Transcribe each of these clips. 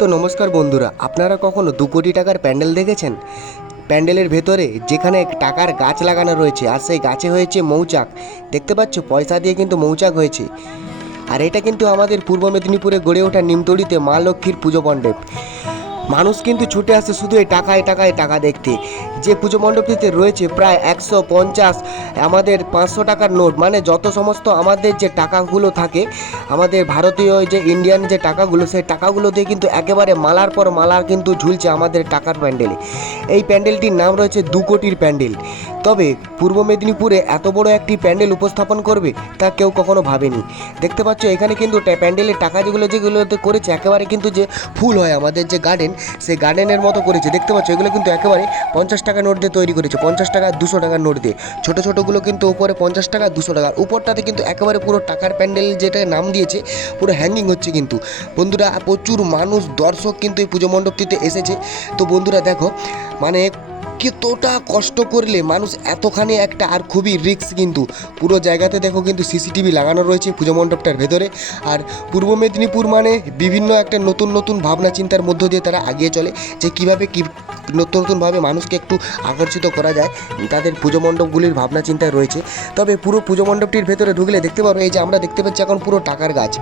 তো নমস্কার বন্ধুরা, আপনারা কখনো দু কোটি টাকার প্যান্ডেল দেখেছেন? প্যান্ডেলের ভেতরে যেখানে টাকার গাছ লাগানো রয়েছে, আর সেই গাছে হয়েছে মৌচাক। দেখতে পাচ্ছ, পয়সা দিয়ে কিন্তু মৌচাক হয়েছে। আর এটা কিন্তু আমাদের পূর্ব মেদিনীপুরে গড়ে ওঠা নিমতলিতে মা লক্ষ্মীর পুজো মণ্ডপ। মানুষ কিন্তু ছুটে আসে শুধু এই টাকায় টাকায়, টাকা দেখতে। যে পুজো মণ্ডপটিতে রয়েছে প্রায় একশো পঞ্চাশ, আমাদের পাঁচশো টাকার নোট। মানে যত সমস্ত আমাদের যে টাকাগুলো থাকে, আমাদের ভারতীয় যে ইন্ডিয়ান যে টাকাগুলো, সেই টাকাগুলো দিয়ে কিন্তু একেবারে মালার পর মালার কিন্তু ঝুলছে আমাদের টাকার প্যান্ডেলে। এই প্যান্ডেলটির নাম রয়েছে দু কোটির প্যান্ডেল। তবে পূর্ব মেদিনীপুরে এত বড় একটি প্যান্ডেল উপস্থাপন করবে তা কেউ কখনো ভাবেনি। দেখতে পাচ্ছ, এখানে কিন্তু প্যান্ডেলের টাকা যেগুলো যেগুলোতে করেছে, একেবারে কিন্তু যে ফুল হয় আমাদের যে গার্ডেন সেই গার্ডেনের মতো করেছে। দেখতে পাচ্ছ, এগুলো কিন্তু একেবারে পঞ্চাশ টাকা নোট দিয়ে তৈরি করেছে, পঞ্চাশ টাকা দুশো টাকার নোট দিয়ে। ছোটো ছোটোগুলো কিন্তু উপরে পঞ্চাশ টাকা, দুশো টাকা। উপরটাতে কিন্তু একেবারে পুরো টাকার প্যান্ডেল যেটা নাম দিয়েছে, পুরো হ্যাঙ্গিং হচ্ছে কিন্তু। বন্ধুরা, প্রচুর মানুষ, দর্শক কিন্তু এই পুজো মণ্ডপটিতে এসেছে। তো বন্ধুরা, দেখো মানে কতটা কষ্ট করলে মানুষ এতখানি একটা আর খুবই রিস্ক কিন্তু। পুরো জায়গাতে দেখো কিন্তু সিসিটিভি লাগানো রয়েছে পুজো মণ্ডপটার ভেতরে। আর পূর্ব মেদিনীপুর মানে বিভিন্ন একটা নতুন নতুন ভাবনা চিন্তার মধ্য দিয়ে তারা এগিয়ে চলে যে কীভাবে কী নতুন নতুনভাবে মানুষকে একটু আকর্ষিত করা যায়। তাদের পুজো মণ্ডপগুলির ভাবনা চিন্তায় রয়েছে। তবে পুরো পুজো মণ্ডপটির ভেতরে ঢুকলে দেখতে পারো, এই যে আমরা দেখতে পাচ্ছি এখন পুরো টাকার গাছ।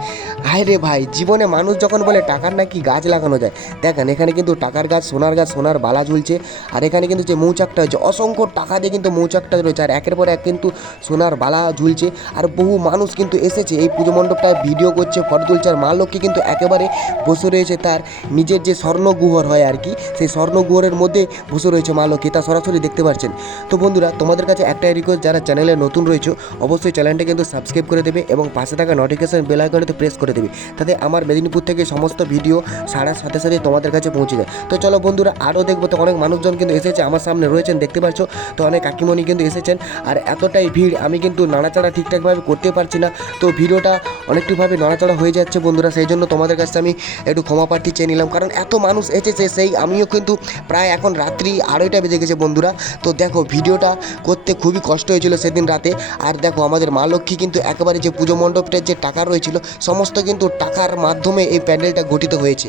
হায় রে ভাই, জীবনে মানুষ যখন বলে টাকার নাকি গাছ লাগানো যায়, দেখেন এখানে কিন্তু টাকার গাছ, সোনার গাছ, সোনার বালা ঝুলছে। আর এখানে কিন্তু যে মৌচাকটা হচ্ছে অসংখ্য টাকা দিয়ে কিন্তু মৌচাকটা রয়েছে। আর একের পর এক কিন্তু সোনার বালা ঝুলছে। আর বহু মানুষ কিন্তু এসেছে এই পুজো মণ্ডপটায়, ভিডিও করছে, ফটো তুলছে। আর মা লক্ষ্মী কিন্তু একেবারে বসে রয়েছে তার নিজের যে স্বর্ণগুহর হয় আর কি, সেই স্বর্ণগুহরের মধ্যে বসে রয়েছে মা লক্ষ্মী। তা সরাসরি দেখতে পাচ্ছেন। তো বন্ধুরা, তোমাদের কাছে একটাই রিকোয়েস্ট যারা চ্যানেলে নতুন রয়েছে, অবশ্যই চ্যানেলটা কিন্তু সাবস্ক্রাইব করে দেবে এবং পাশে থাকা নোটিফিকেশন বেল আইকনটি প্রেস করে দেবে। তাতে আমার মেদিনীপুর থেকে সমস্ত ভিডিও সারার সাথে সাথে তোমাদের কাছে পৌঁছে যায়। তো চলো বন্ধুরা, আরও দেখব তো অনেক মানুষজন কিন্তু এসেছে আমার সামনে রয়েছেন, দেখতে পাচ্ছ? তো অনেক কাকিমণি কিন্তু এসেছেন। আর এতটাই ভিড়, আমি কিন্তু নাড়াচাড়া ঠিকঠাকভাবে করতে পারছি না। তো ভিডিওটা অনেকটুভাবে নাড়াচাড়া হয়ে যাচ্ছে বন্ধুরা, সেই জন্য তোমাদের কাছে আমি একটু ক্ষমা প্রার্থী চেয়ে নিলাম। কারণ এত মানুষ এসেছে, সেই আমিও কিন্তু প্রায় এখন রাত্রি আড়াইটা বেজে গেছে বন্ধুরা। তো দেখো, ভিডিওটা করতে খুবই কষ্ট হয়েছিল সেদিন রাতে। আর দেখো, আমাদের মা লক্ষ্মী কিন্তু একেবারে যে পুজো মণ্ডপটার যে টাকা রয়েছিল, সমস্ত কিন্তু টাকার মাধ্যমে এই প্যান্ডেলটা গঠিত হয়েছে।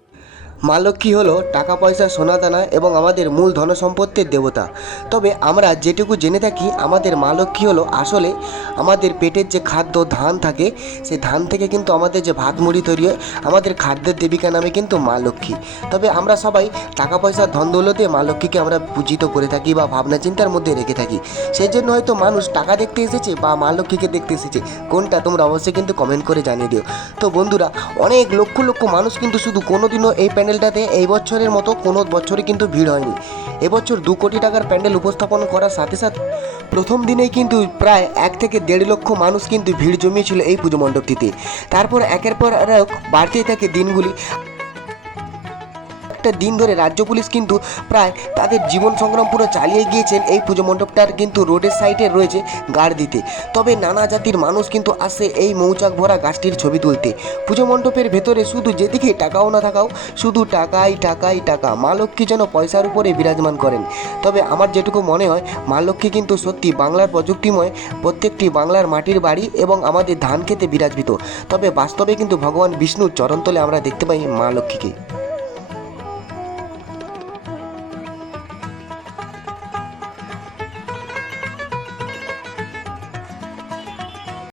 মা লক্ষ্মী হলো? টাকা পয়সা, সোনা দানা এবং আমাদের মূল ধনসম্পত্তির দেবতা। তবে আমরা যেটুকু জেনে থাকি, আমাদের মা লক্ষ্মী হলো? আসলে আমাদের পেটের যে খাদ্য, ধান থাকে, সেই ধান থেকে কিন্তু আমাদের যে ভাত মুড়ি তৈরি হয়, আমাদের খাদ্যের দেবিকা নামে কিন্তু মা লক্ষ্মী তবে আমরা সবাই টাকা পয়সার ধন দৌলতে মা লক্ষ্মীকে আমরা পূজিত করে থাকি বা ভাবনা চিন্তার মধ্যে রেখে থাকি। সেই জন্য হয়তো মানুষ টাকা দেখতে এসেছে বা মা লক্ষ্মীকে দেখতে এসেছে। কোনটা তোমরা অবশ্যই কিন্তু কমেন্ট করে জানিয়ে দিও। তো বন্ধুরা, অনেক লক্ষ লক্ষ মানুষ কিন্তু শুধু কোনোদিনও এই প্যান্ডেলটাতে এই বছরের মতো কোনো বছরই কিন্তু ভিড় হয়নি। এবছর দু কোটি টাকার প্যান্ডেল উপস্থাপন করার সাথে সাথে প্রথম দিনেই কিন্তু প্রায় এক থেকে দেড় লক্ষ মানুষ কিন্তু ভিড় জমিয়েছিল এই পুজো মণ্ডপটিতে। তারপর একের পর এক বাড়তেই থাকে দিনগুলি। একটা দিন ধরে রাজ্য পুলিশ কিন্তু প্রায় তাদের জীবন সংগ্রাম পুরো চালিয়ে গিয়েছেন। এই পুজো মণ্ডপটার কিন্তু রোডের সাইডে রয়েছে গাড় দিতে। তবে নানা জাতির মানুষ কিন্তু আসে এই মৌচাক ভরা গাছটির ছবি তুলতে। পুজো মণ্ডপের ভেতরে শুধু যেদিকে টাকাও না থাকাও, শুধু টাকাই টাকাই, টাকা। মা লক্ষ্মী যেন পয়সার উপরে বিরাজমান করেন। তবে আমার যেটুকু মনে হয়, মা লক্ষ্মী কিন্তু সত্যি বাংলার প্রযুক্তিময়, প্রত্যেকটি বাংলার মাটির বাড়ি এবং আমাদের ধান খেতে বিরাজবিত তবে বাস্তবে কিন্তু ভগবান বিষ্ণুর চরণতলে আমরা দেখতে পাই মা লক্ষ্মীকে।